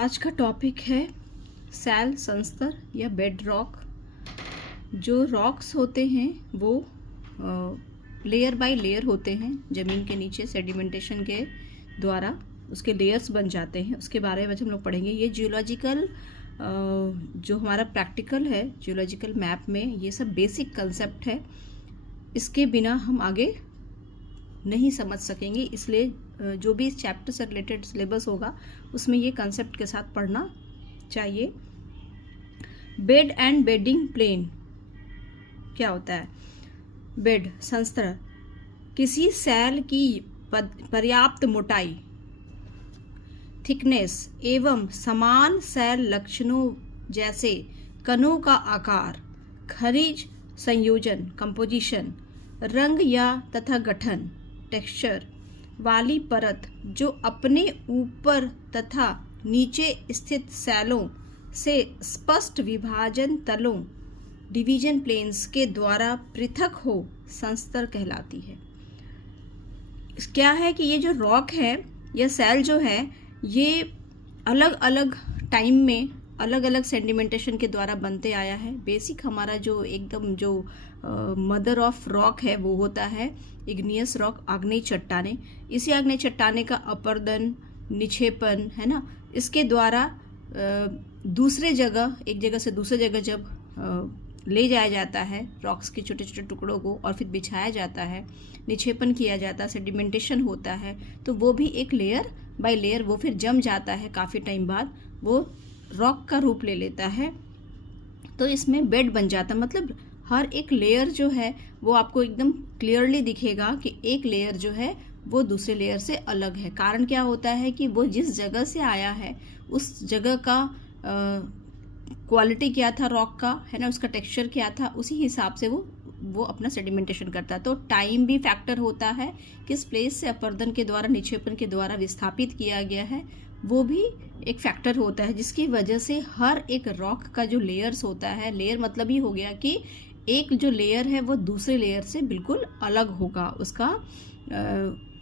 आज का टॉपिक है सैल संस्तर या बेड रॉक। जो रॉक्स होते हैं वो लेयर बाय लेयर होते हैं, ज़मीन के नीचे सेडिमेंटेशन के द्वारा उसके लेयर्स बन जाते हैं। उसके बारे में हम लोग पढ़ेंगे। ये जियोलॉजिकल जो हमारा प्रैक्टिकल है, जियोलॉजिकल मैप में ये सब बेसिक कंसेप्ट है। इसके बिना हम आगे नहीं समझ सकेंगे, इसलिए जो भी इस चैप्टर से रिलेटेड सिलेबस होगा उसमें ये कंसेप्ट के साथ पढ़ना चाहिए। बेड एंड बेडिंग प्लेन क्या होता है? बेड संस्तर किसी सैल की पर्याप्त मोटाई, थिकनेस एवं समान सैल लक्षणों जैसे कणों का आकार, खनिज संयोजन कंपोजिशन, रंग या तथा गठन टेक्सचर वाली परत जो अपने ऊपर तथा नीचे स्थित सैलों से स्पष्ट विभाजन तलों डिवीजन प्लेन्स के द्वारा पृथक हो संस्तर कहलाती है। क्या है कि ये जो रॉक है या सैल जो है ये अलग अलग टाइम में अलग अलग सेडिमेंटेशन के द्वारा बनते आया है। बेसिक हमारा जो एकदम जो मदर ऑफ रॉक है वो होता है इग्नियस रॉक, आग्नेय चट्टाने। इसी आग्नेय चट्टाने का अपर्दन, निक्षेपण है ना, इसके द्वारा दूसरे जगह, एक जगह से दूसरे जगह जब ले जाया जाता है रॉक्स के छोटे छोटे टुकड़ों को और फिर बिछाया जाता है, निक्षेपण किया जाता है, सेडिमेंटेशन होता है, तो वो भी एक लेयर बाय लेयर वो फिर जम जाता है। काफ़ी टाइम बाद वो रॉक का रूप ले लेता है, तो इसमें बेड बन जाता है। मतलब हर एक लेयर जो है वो आपको एकदम क्लियरली दिखेगा कि एक लेयर जो है वो दूसरे लेयर से अलग है। कारण क्या होता है कि वो जिस जगह से आया है उस जगह का क्वालिटी क्या था रॉक का, है ना, उसका टेक्सचर क्या था, उसी हिसाब से वो अपना सेडिमेंटेशन करता है। तो टाइम भी फैक्टर होता है, किस प्लेस से अपर्दन के द्वारा, निक्षेपण के द्वारा विस्थापित किया गया है, वो भी एक फैक्टर होता है, जिसकी वजह से हर एक रॉक का जो लेयर्स होता है, लेयर मतलब ही हो गया कि एक जो लेयर है वो दूसरे लेयर से बिल्कुल अलग होगा, उसका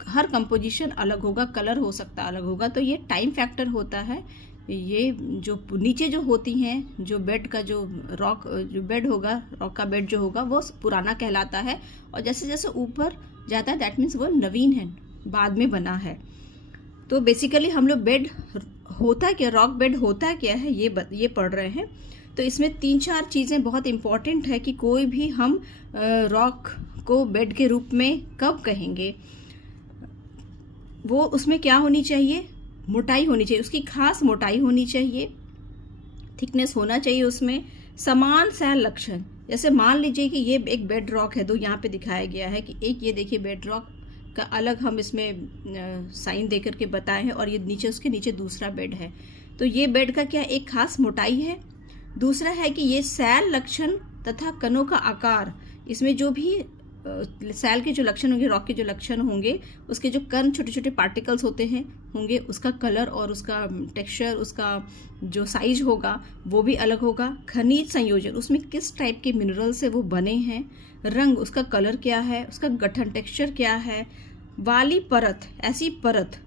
हर कंपोजिशन अलग होगा, कलर हो सकता अलग होगा। तो ये टाइम फैक्टर होता है। ये जो नीचे जो होती हैं, जो बेड का जो रॉक जो बेड होगा, रॉक का बेड जो होगा वो पुराना कहलाता है, और जैसे जैसे ऊपर जाता है दैट मीन्स वो नवीन है, बाद में बना है। तो बेसिकली हम लोग बेड होता क्या, रॉक बेड होता क्या है ये पढ़ रहे हैं। तो इसमें 3-4 चीज़ें बहुत इम्पॉर्टेंट है कि कोई भी हम रॉक को बेड के रूप में कब कहेंगे। वो उसमें क्या होनी चाहिए, मोटाई होनी चाहिए, उसकी खास मोटाई होनी चाहिए, थिकनेस होना चाहिए उसमें, समान सैल लक्षण। जैसे मान लीजिए कि ये एक बेड रॉक है, तो यहाँ पे दिखाया गया है कि एक ये देखिए बेड रॉक का अलग हम इसमें साइन देकर के बताए हैं, और ये नीचे उसके नीचे दूसरा बेड है। तो ये बेड का क्या एक खास मोटाई है। दूसरा है कि ये सैल लक्षण तथा कणों का आकार, इसमें जो भी सैल के जो लक्षण होंगे, रॉक के जो लक्षण होंगे, उसके जो कण छोटे छोटे पार्टिकल्स होते हैं होंगे, उसका कलर और उसका टेक्सचर, उसका जो साइज होगा वो भी अलग होगा। खनिज संयोजन, उसमें किस टाइप के मिनरल से वो बने हैं, रंग, उसका कलर क्या है, उसका गठन टेक्सचर क्या है, वाली परत, ऐसी परत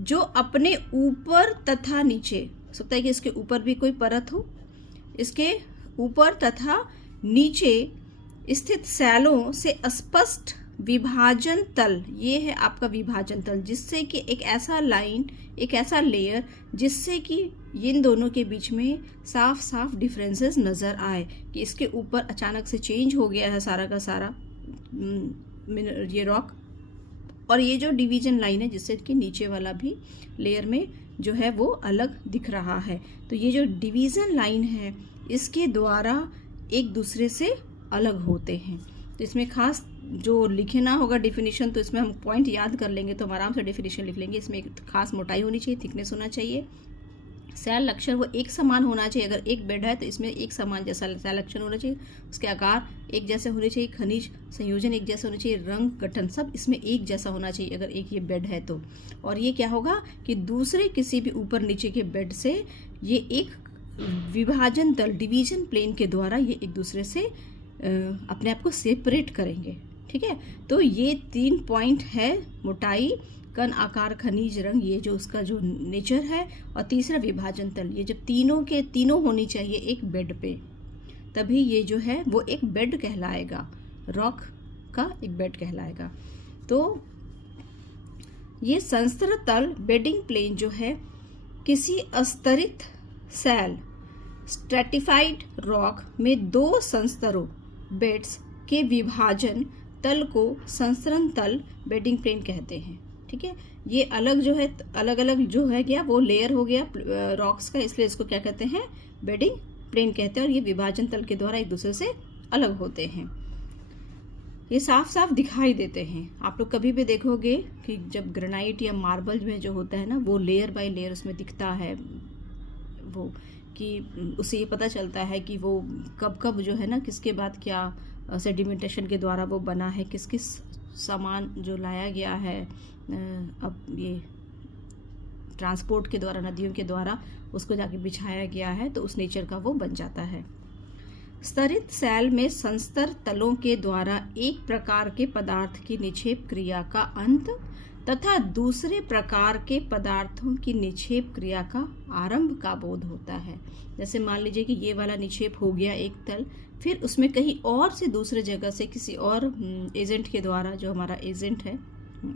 जो अपने ऊपर तथा नीचे, हो सकता है कि इसके ऊपर भी कोई परत हो, इसके ऊपर तथा नीचे स्थित सैलों से स्पष्ट विभाजन तल, ये है आपका विभाजन तल, जिससे कि एक ऐसा लाइन, एक ऐसा लेयर जिससे कि इन दोनों के बीच में साफ साफ डिफरेंसेस नज़र आए कि इसके ऊपर अचानक से चेंज हो गया है सारा का सारा ये रॉक, और ये जो डिवीजन लाइन है जिससे कि नीचे वाला भी लेयर में जो है वो अलग दिख रहा है। तो ये जो डिवीजन लाइन है इसके द्वारा एक दूसरे से अलग होते हैं। तो इसमें खास जो लिखना होगा डेफिनेशन, तो इसमें हम पॉइंट याद कर लेंगे तो हम आराम से डेफिनेशन लिख लेंगे। इसमें एक खास मोटाई होनी चाहिए, थिकनेस होना चाहिए, सैल लक्षण वो एक समान होना चाहिए। अगर एक बेड है तो इसमें एक समान जैसा सैल लक्षण होना चाहिए, उसके आकार एक जैसे होने चाहिए, खनिज संयोजन एक जैसा होना चाहिए, रंग गठन सब इसमें एक जैसा होना चाहिए अगर एक ये बेड है तो। और ये क्या होगा कि दूसरे किसी भी ऊपर नीचे के बेड से ये एक विभाजन तल, डिवीजन प्लेन के द्वारा ये एक दूसरे से अपने आप को सेपरेट करेंगे। ठीक है, तो ये 3 पॉइंट है, मोटाई, कण आकार, खनिज, रंग, ये जो उसका जो नेचर है, और तीसरा विभाजन तल। ये जब तीनों के तीनों होनी चाहिए एक बेड पे, तभी ये जो है वो एक बेड कहलाएगा, रॉक का एक बेड कहलाएगा। तो ये संस्तर तल बेडिंग प्लेन जो है किसी अस्तरित सैल स्ट्रेटिफाइड रॉक में दो संस्तरों बेड्स के विभाजन तल को संस्तरण तल बेडिंग प्लेन कहते हैं। ठीक है, ये अलग जो है, अलग अलग जो है क्या वो लेयर हो गया रॉक्स का, इसलिए इसको क्या कहते हैं, बेडिंग प्लेन कहते हैं। और ये विभाजन तल के द्वारा एक दूसरे से अलग होते हैं। ये साफ साफ दिखाई देते हैं। आप लोग कभी भी देखोगे कि जब ग्रेनाइट या मार्बल में जो होता है ना, वो लेयर बाय लेयर उसमें दिखता है, वो कि उससे ये पता चलता है कि वो कब कब जो है ना, किसके बाद क्या सेडिमेंटेशन के द्वारा वो बना है, किस किस सामान जो लाया गया है अब ये ट्रांसपोर्ट के द्वारा, नदियों के द्वारा उसको जाके बिछाया गया है, तो उस नेचर का वो बन जाता है। स्तरित सैल में संस्तर तलों के द्वारा एक प्रकार के पदार्थ की निक्षेप क्रिया का अंत तथा दूसरे प्रकार के पदार्थों की निक्षेप क्रिया का आरंभ का बोध होता है। जैसे मान लीजिए कि ये वाला निक्षेप हो गया एक तल, फिर उसमें कहीं और से दूसरे जगह से किसी और एजेंट के द्वारा, जो हमारा एजेंट है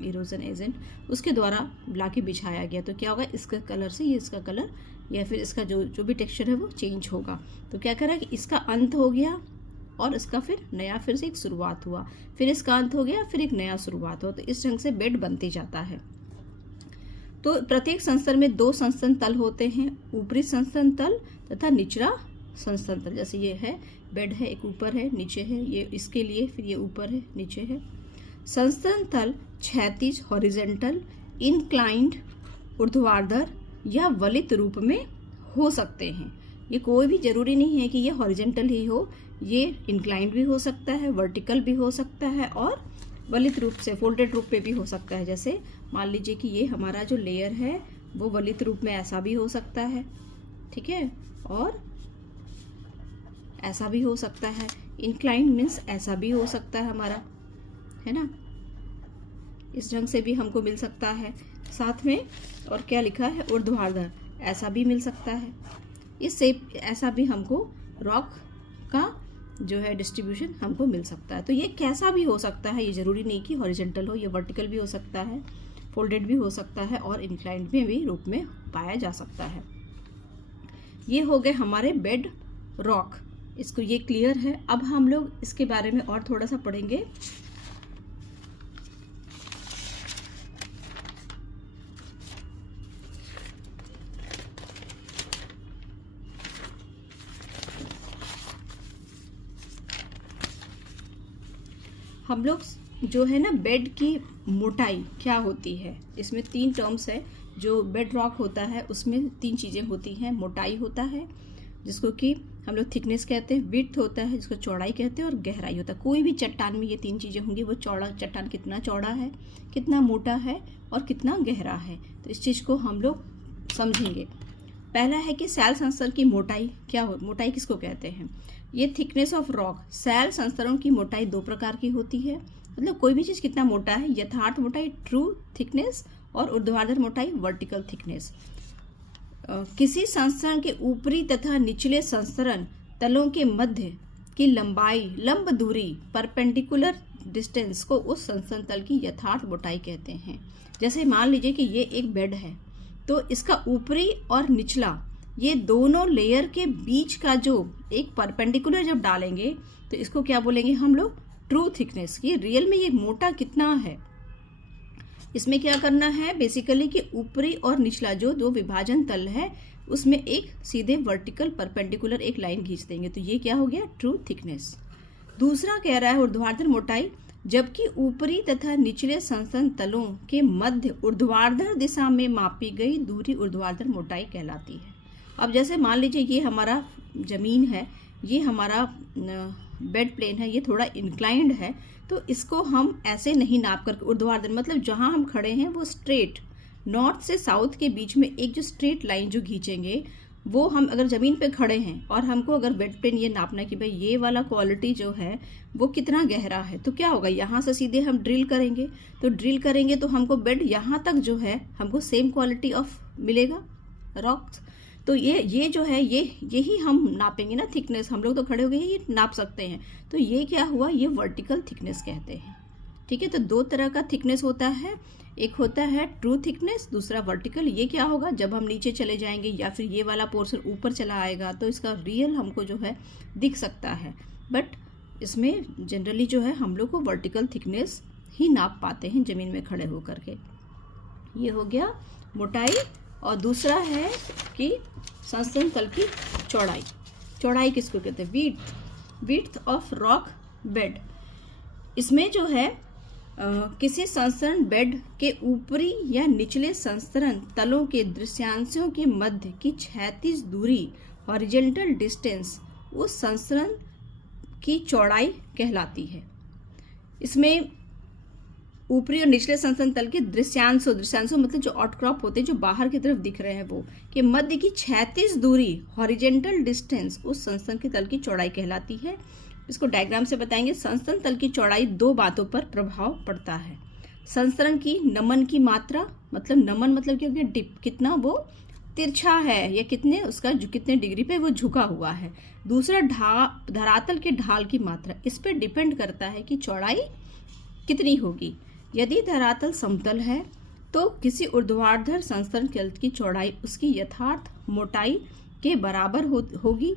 इरोजन एजेंट, उसके द्वारा लाके बिछाया गया, तो क्या होगा, इसका कलर से ये इसका कलर या फिर इसका जो भी टेक्सचर है वो चेंज होगा। तो क्या करा कि इसका अंत हो गया और इसका फिर नया फिर से एक शुरुआत हुआ, फिर इसका अंत हो गया, फिर एक नया शुरुआत हुआ। तो इस ढंग से बेड बनते जाता है। तो प्रत्येक संस्तर में दो संस्तरण तल होते हैं, ऊपरी संस्तरण तल तथा निचला संस्तरण तल। जैसे ये है बेड है, एक ऊपर है नीचे है, ये इसके लिए, फिर ये ऊपर है नीचे है। संस्तरण तल क्षैतिज हॉरिजेंटल, इंक्लाइंड ऊर्ध्वाधर या वलित रूप में हो सकते हैं। ये कोई भी जरूरी नहीं है कि ये हॉरिजेंटल ही हो, ये इंक्लाइंड भी हो सकता है, वर्टिकल भी हो सकता है और वलित रूप से फोल्डेड रूप पे भी हो सकता है। जैसे मान लीजिए कि ये हमारा जो लेयर है वो वलित रूप में ऐसा भी हो सकता है, ठीक है, और ऐसा भी हो सकता है। इंक्लाइंड मीन्स ऐसा भी हो सकता है हमारा, है ना, इस ढंग से भी हमको मिल सकता है। साथ में और क्या लिखा है, ऊर्ध्वाधर, ऐसा भी मिल सकता है। इस शेप ऐसा भी हमको रॉक का जो है डिस्ट्रीब्यूशन हमको मिल सकता है। तो ये कैसा भी हो सकता है, ये जरूरी नहीं कि हॉरिजेंटल हो, ये वर्टिकल भी हो सकता है, फोल्डेड भी हो सकता है और इंक्लाइंड में भी रूप में पाया जा सकता है। ये हो गए हमारे बेड रॉक, इसको ये क्लियर है। अब हम लोग इसके बारे में और थोड़ा सा पढ़ेंगे। हम लोग जो है ना, बेड की मोटाई क्या होती है, इसमें तीन टर्म्स है। जो बेड रॉक होता है उसमें तीन चीज़ें होती हैं। मोटाई होता है जिसको कि हम लोग थिकनेस कहते हैं, विड्थ होता है जिसको चौड़ाई कहते हैं, और गहराई होता है। कोई भी चट्टान में ये तीन चीज़ें होंगी, वो चट्टान कितना चौड़ा है, कितना मोटा है और कितना गहरा है। तो इस चीज़ को हम लोग समझेंगे। पहला है कि सैल संस्तर की मोटाई क्या हो, मोटाई किसको कहते हैं। ये थिकनेस ऑफ रॉक, सैल संस्तरों की मोटाई दो प्रकार की होती है। मतलब कोई भी चीज़ कितना मोटा है, यथार्थ मोटाई ट्रू थिकनेस और ऊर्ध्वाधर मोटाई वर्टिकल थिकनेस। किसी संस्तरण के ऊपरी तथा निचले संस्तरण तलों के मध्य की लंबाई, लंब दूरी, परपेंडिकुलर डिस्टेंस को उस संस्तरण तल की यथार्थ मोटाई कहते हैं। जैसे मान लीजिए कि ये एक बेड है, तो इसका ऊपरी और निचला ये दोनों लेयर के बीच का जो एक परपेंडिकुलर जब डालेंगे तो इसको क्या बोलेंगे हम लोग, ट्रू थिकनेस। ये रियल में ये मोटा कितना है। इसमें क्या करना है बेसिकली कि ऊपरी और निचला जो दो विभाजन तल है उसमें एक सीधे वर्टिकल परपेंडिकुलर एक लाइन खींच देंगे, तो ये क्या हो गया, ट्रू थिकनेस। दूसरा कह रहा है ऊर्ध्वाधर मोटाई, जबकि ऊपरी तथा निचले संस्तरण तलों के मध्य ऊर्ध्वाधर दिशा में मापी गई दूरी ऊर्ध्वाधर मोटाई कहलाती है। अब जैसे मान लीजिए ये हमारा जमीन है, ये हमारा बेड प्लेन है, ये थोड़ा इंक्लाइंड है, तो इसको हम ऐसे नहीं नाप कर, ऊर्ध्वाधर मतलब जहाँ हम खड़े हैं वो स्ट्रेट नॉर्थ से साउथ के बीच में एक जो स्ट्रेट लाइन जो खींचेंगे वो हम अगर ज़मीन पे खड़े हैं और हमको अगर बेड प्लेन ये नापना है कि भाई ये वाला क्वालिटी जो है वो कितना गहरा है, तो क्या होगा, यहाँ से सीधे हम ड्रिल करेंगे। तो ड्रिल करेंगे तो हमको बेड यहाँ तक जो है हमको सेम क्वालिटी ऑफ मिलेगा रॉक्स। तो ये जो है यही हम नापेंगे ना थिकनेस, हम लोग तो खड़े हो गए ये नाप सकते हैं। तो ये क्या हुआ, ये वर्टिकल थिकनेस कहते हैं। ठीक है, तो दो तरह का थिकनेस होता है, एक होता है ट्रू थिकनेस, दूसरा वर्टिकल। ये क्या होगा, जब हम नीचे चले जाएंगे या फिर ये वाला पोर्शन ऊपर चला आएगा तो इसका रियल हमको जो है दिख सकता है, बट इसमें जनरली जो है हम लोग को वर्टिकल थिकनेस ही नाप पाते हैं ज़मीन में खड़े होकर के। ये हो गया मोटाई। और दूसरा है कि संस्तरण तल की चौड़ाई। चौड़ाई किसको कहते हैं, विड्थ ऑफ रॉक बेड। इसमें जो है किसी संस्तरण बेड के ऊपरी या निचले संस्तरण तलों के दृश्यांशों के मध्य की क्षैतिज दूरी हॉरिजॉन्टल डिस्टेंस उस संस्तरण की चौड़ाई कहलाती है। इसमें ऊपरी और निचले संस्तरण तल के दृश्यांशों मतलब जो आउटक्रॉप होते हैं, जो बाहर की तरफ दिख रहे हैं, वो के मध्य की क्षैतिज दूरी हॉरिजॉन्टल डिस्टेंस उस संस्तरण के तल की चौड़ाई कहलाती है। इसको डायग्राम से बताएंगे। संस्तरण तल की चौड़ाई दो बातों पर प्रभाव पड़ता है। संस्तरण की नमन की मात्रा, मतलब नमन मतलब क्या हो गया, डिप, कितना वो तिरछा है या कितने उसका कितने डिग्री पे वो झुका हुआ है। दूसरा धरातल के ढाल की मात्रा, इस पर डिपेंड करता है कि चौड़ाई कितनी होगी। यदि धरातल समतल है तो किसी ऊर्ध्वाधर संस्तरण तल की चौड़ाई उसकी यथार्थ मोटाई के बराबर होगी,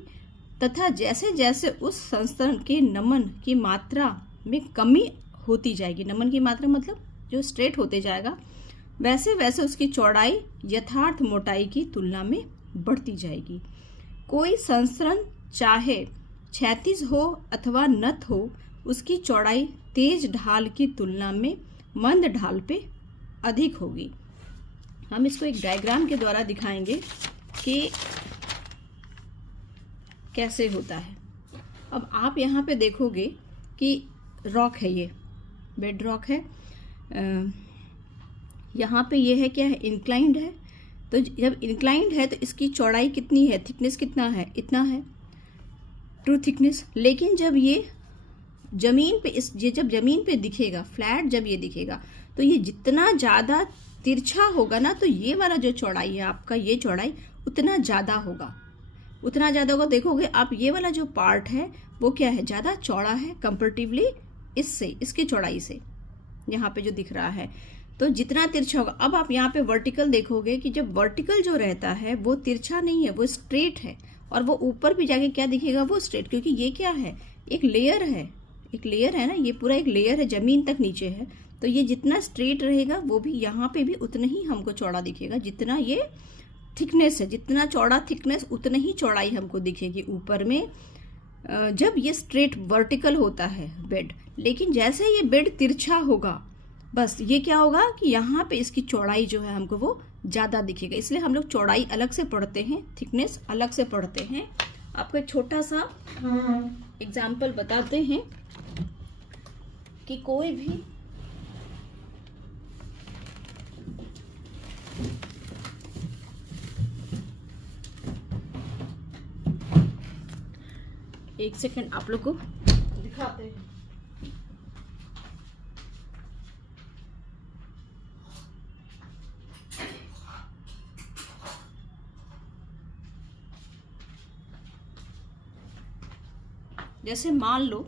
तथा जैसे जैसे उस संस्तरण के नमन की मात्रा में कमी होती जाएगी, नमन की मात्रा मतलब जो स्ट्रेट होते जाएगा, वैसे वैसे उसकी चौड़ाई यथार्थ मोटाई की तुलना में बढ़ती जाएगी। कोई संस्तरण चाहे क्षैतिज हो अथवा नत हो, उसकी चौड़ाई तेज ढाल की तुलना में मंद ढाल पे अधिक होगी। हम इसको एक डायग्राम के द्वारा दिखाएंगे कि कैसे होता है। अब आप यहाँ पे देखोगे कि रॉक है, ये बेड रॉक है, यहाँ पे ये है क्या है, इंक्लाइंड है। तो जब इंक्लाइंड है तो इसकी चौड़ाई कितनी है, थिकनेस कितना है, इतना है ट्रू थिकनेस। लेकिन जब ये जमीन पे जब जमीन पे दिखेगा फ्लैट, जब ये दिखेगा तो ये जितना ज़्यादा तिरछा होगा ना, तो ये वाला जो चौड़ाई है आपका, ये चौड़ाई उतना ज़्यादा होगा, उतना ज़्यादा होगा। देखोगे आप ये वाला जो पार्ट है वो क्या है, ज़्यादा चौड़ा है कंपेरेटिवली इससे, इसकी चौड़ाई से, यहाँ पे जो दिख रहा है। तो जितना तिरछा होगा, अब आप यहाँ पे वर्टिकल देखोगे कि जब वर्टिकल जो रहता है वो तिरछा नहीं है, वो स्ट्रेट है, और वो ऊपर भी जाके क्या दिखेगा, वो स्ट्रेट, क्योंकि ये क्या है, एक लेयर है, एक लेयर है ना, ये पूरा एक लेयर है, जमीन तक नीचे है। तो ये जितना स्ट्रेट रहेगा वो भी यहाँ पे भी उतना ही हमको चौड़ा दिखेगा, जितना ये थिकनेस है, जितना चौड़ा थिकनेस उतना ही चौड़ाई हमको दिखेगी ऊपर में, जब ये स्ट्रेट वर्टिकल होता है बेड। लेकिन जैसे ये बेड तिरछा होगा, बस ये क्या होगा कि यहाँ पे इसकी चौड़ाई जो है हमको वो ज़्यादा दिखेगा। इसलिए हम लोग चौड़ाई अलग से पढ़ते हैं, थिकनेस अलग से पढ़ते हैं। आपको एक छोटा सा एग्जाम्पल बताते हैं कि कोई भी एक सेकंड आप लोग को दिखाते हैं। जैसे मान लो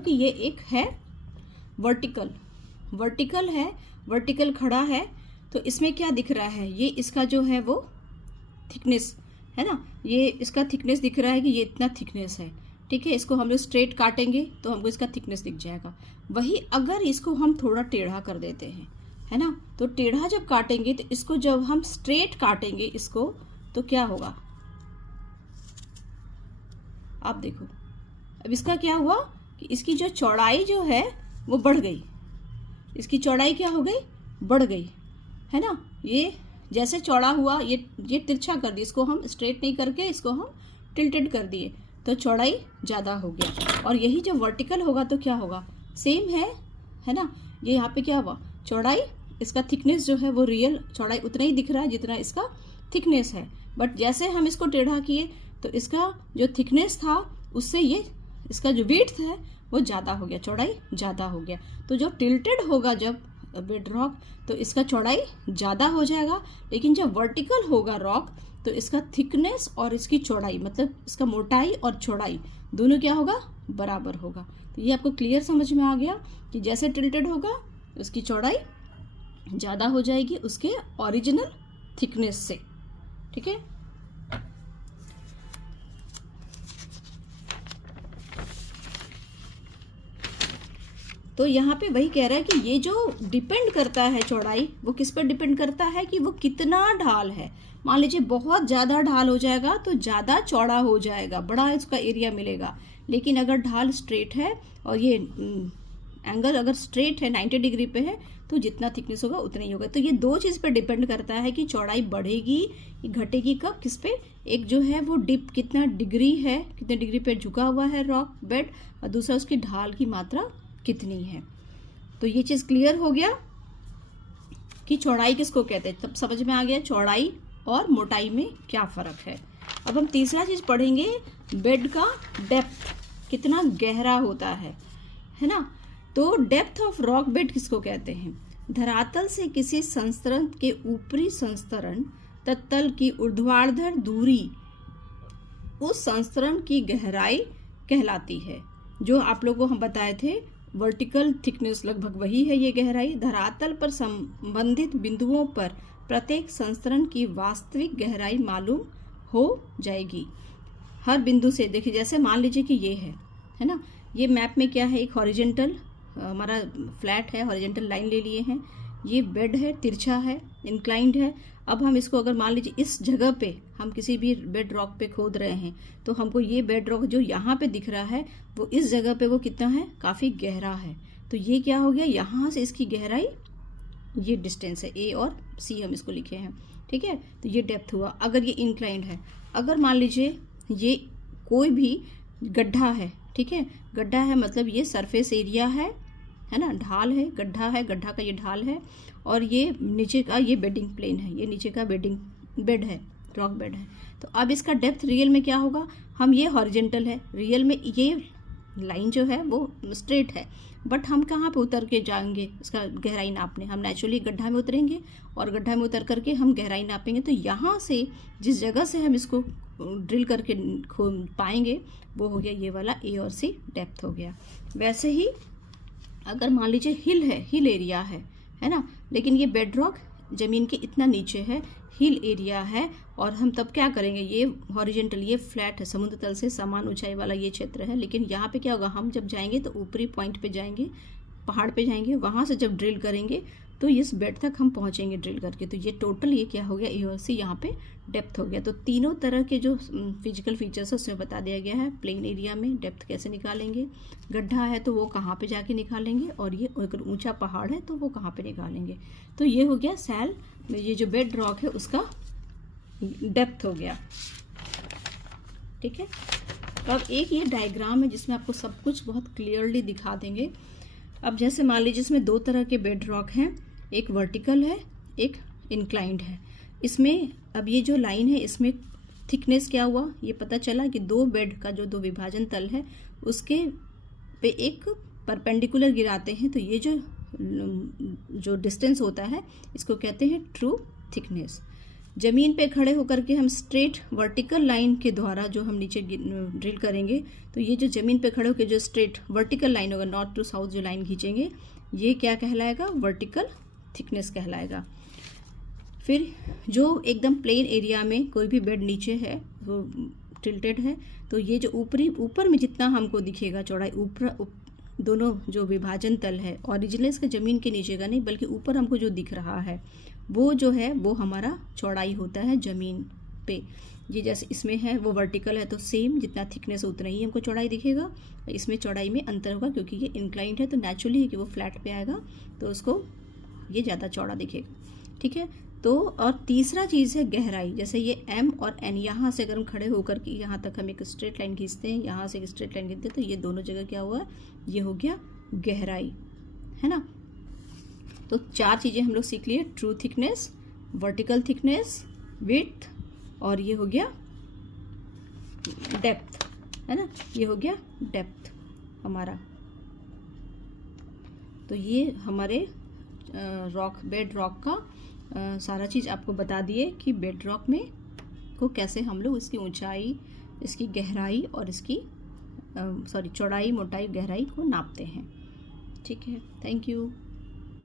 कि ये एक है वर्टिकल है, वर्टिकल खड़ा है। तो इसमें क्या दिख रहा है, ये इसका जो है वो थिकनेस है ना, ये इसका थिकनेस दिख रहा है कि ये इतना थिकनेस है। ठीक है, इसको हम लोग स्ट्रेट काटेंगे तो हमको इसका थिकनेस दिख जाएगा। वही अगर इसको हम थोड़ा टेढ़ा कर देते हैं, है ना, तो टेढ़ा जब काटेंगे तो इसको जब हम स्ट्रेट काटेंगे इसको, तो क्या होगा, आप देखो। अब इसका क्या हुआ कि इसकी जो चौड़ाई जो है वो बढ़ गई, इसकी चौड़ाई क्या हो गई, बढ़ गई, है ना। ये जैसे चौड़ा हुआ, ये तिरछा कर दिया, इसको हम स्ट्रेट नहीं करके इसको हम टिल्टेड कर दिए, तो चौड़ाई ज़्यादा हो गया। और यही जब वर्टिकल होगा तो क्या होगा, सेम है ना। ये यहाँ पे क्या हुआ, चौड़ाई इसका थिकनेस जो है वो रियल चौड़ाई उतना ही दिख रहा है जितना इसका थिकनेस है, बट जैसे हम इसको टेढ़ा किए तो इसका जो थिकनेस था उससे ये इसका जो विड्थ है वो ज़्यादा हो गया, चौड़ाई ज़्यादा हो गया। तो जो टिल्टेड होगा जब बेड रॉक तो इसका चौड़ाई ज़्यादा हो जाएगा, लेकिन जब वर्टिकल होगा रॉक तो इसका थिकनेस और इसकी चौड़ाई मतलब इसका मोटाई और चौड़ाई दोनों क्या होगा, बराबर होगा। तो ये आपको क्लियर समझ में आ गया कि जैसे टिल्टेड होगा उसकी चौड़ाई ज़्यादा हो जाएगी उसके ओरिजिनल थिकनेस से। ठीक है, तो यहाँ पे वही कह रहा है कि ये जो डिपेंड करता है चौड़ाई वो किस पर डिपेंड करता है कि वो कितना ढाल है। मान लीजिए बहुत ज़्यादा ढाल हो जाएगा तो ज़्यादा चौड़ा हो जाएगा, बड़ा इसका एरिया मिलेगा। लेकिन अगर ढाल स्ट्रेट है और ये एंगल अगर स्ट्रेट है 90 डिग्री पे है तो जितना थिकनेस होगा उतना ही होगा। तो ये दो चीज़ पे डिपेंड करता है कि चौड़ाई बढ़ेगी घटेगी कब, किस पे। एक जो है वो डिप कितना डिग्री है, कितने डिग्री पे झुका हुआ है रॉक बेड, और दूसरा उसकी ढाल की मात्रा कितनी है। तो ये चीज़ क्लियर हो गया कि चौड़ाई किसको कहते हैं, तब समझ में आ गया चौड़ाई और मोटाई में क्या फ़र्क है। अब हम तीसरा चीज़ पढ़ेंगे, बेड का डेप्थ कितना गहरा होता है ना। तो डेप्थ ऑफ रॉक बेड किसको कहते हैं, धरातल से किसी संस्तरण के ऊपरी संस्तरण तल की ऊर्ध्वाधर दूरी उस संस्तरण की गहराई कहलाती है। जो आप लोगों को हम बताए थे वर्टिकल थिकनेस लगभग वही है ये गहराई। धरातल पर संबंधित बिंदुओं पर प्रत्येक संस्तरण की वास्तविक गहराई मालूम हो जाएगी हर बिंदु से। देखिए जैसे मान लीजिए कि ये है ना, ये मैप में क्या है, एक हॉरिजेंटल हमारा फ्लैट है, हॉरिजेंटल लाइन ले लिए हैं, ये बेड है, तिरछा है, इंक्लाइंड है। अब हम इसको अगर मान लीजिए इस जगह पे हम किसी भी बेड रॉक पे खोद रहे हैं तो हमको ये बेड रॉक जो यहाँ पे दिख रहा है वो इस जगह पे वो कितना है, काफ़ी गहरा है। तो ये क्या हो गया, यहाँ से इसकी गहराई, ये डिस्टेंस है ए और सी हम इसको लिखे हैं। ठीक है, तो ये डेप्थ हुआ। अगर ये इंक्लाइंड है, अगर मान लीजिए ये कोई भी गड्ढा है, ठीक है, गड्ढा है मतलब ये सरफेस एरिया है ना, ढाल है, गड्ढा है, गड्ढा का ये ढाल है, और ये नीचे का ये बेडिंग प्लेन है, ये नीचे का बेड है, रॉक बेड है। तो अब इसका डेप्थ रियल में क्या होगा, हम ये हॉरिजेंटल है, रियल में ये लाइन जो है वो स्ट्रेट है, बट हम कहाँ पे उतर के जाएंगे उसका गहराई नापने, हम नेचुरली गड्ढा में उतरेंगे और गड्ढा में उतर करके हम गहराई नापेंगे। तो यहाँ से जिस जगह से हम इसको ड्रिल करके पाएंगे वो हो गया ये वाला ए और सी डेप्थ हो गया। वैसे ही अगर मान लीजिए हिल है, हिल एरिया है ना, लेकिन ये बेड रॉक ज़मीन के इतना नीचे है, हिल एरिया है, और हम तब क्या करेंगे, ये हॉरिजेंटल, ये फ्लैट है, समुद्र तल से समान ऊंचाई वाला ये क्षेत्र है, लेकिन यहाँ पे क्या होगा, हम जब जाएंगे तो ऊपरी पॉइंट पे जाएंगे, पहाड़ पे जाएंगे, वहाँ से जब ड्रिल करेंगे तो इस बेड तक हम पहुँचेंगे ड्रिल करके। तो ये टोटल ये क्या हो गया, ए और सी यहाँ पे डेप्थ हो गया। तो तीनों तरह के जो फिजिकल फीचर्स है उसमें बता दिया गया है। प्लेन एरिया में डेप्थ कैसे निकालेंगे, गड्ढा है तो वो कहाँ पे जाके निकालेंगे, और ये अगर ऊंचा पहाड़ है तो वो कहाँ पे निकालेंगे। तो ये हो गया सैल, ये जो बेड रॉक है उसका डेप्थ हो गया। ठीक है, तो अब एक ये डायग्राम है जिसमें आपको सब कुछ बहुत क्लियरली दिखा देंगे। अब जैसे मान लीजिए इसमें दो तरह के बेड रॉक हैं, एक वर्टिकल है, एक इंक्लाइंड है। इसमें अब ये जो लाइन है इसमें थिकनेस क्या हुआ, ये पता चला कि दो बेड का जो दो विभाजन तल है उसके पे एक परपेंडिकुलर गिराते हैं, तो ये जो डिस्टेंस होता है इसको कहते हैं ट्रू थिकनेस। ज़मीन पे खड़े होकर के हम स्ट्रेट वर्टिकल लाइन के द्वारा जो हम नीचे ड्रिल करेंगे, तो ये जो ज़मीन पे खड़े होकर जो स्ट्रेट वर्टिकल लाइन होगा, नॉर्थ टू साउथ जो लाइन खींचेंगे, ये क्या कहलाएगा, वर्टिकल थिकनेस कहलाएगा। फिर जो एकदम प्लेन एरिया में कोई भी बेड नीचे है वो टिल्टेड है, तो ये जो ऊपर में जितना हमको दिखेगा चौड़ाई, ऊपर दोनों जो विभाजन तल है ओरिजिनल इसका ज़मीन के नीचे का नहीं बल्कि ऊपर हमको जो दिख रहा है वो जो है वो हमारा चौड़ाई होता है ज़मीन पे। ये जैसे इसमें है वो वर्टिकल है तो सेम जितना थिकनेस उतना ही हमको चौड़ाई दिखेगा, इसमें चौड़ाई में अंतर होगा क्योंकि ये इंक्लाइंड है तो नेचुरली है कि वो फ्लैट पे आएगा तो उसको ये ज़्यादा चौड़ा दिखेगा। ठीक है, तो और तीसरा चीज़ है गहराई। जैसे ये एम और एन, यहाँ से अगर हम खड़े होकर के यहाँ तक हम एक स्ट्रेट लाइन खींचते हैं, यहाँ से एक स्ट्रेट लाइन खींचते हैं, तो ये दोनों जगह क्या हुआ, ये हो गया गहराई, है ना। तो 4 चीज़ें हम लोग सीख लिए, true thickness, vertical thickness, width, और ये हो गया डेप्थ, है ना, ये हो गया डेप्थ हमारा। तो ये हमारे बेड रॉक का सारा चीज़ आपको बता दिए कि बेड रॉक में को कैसे हम लोग इसकी ऊंचाई, इसकी गहराई और इसकी चौड़ाई, मोटाई, गहराई को नापते हैं। ठीक है, थैंक यू।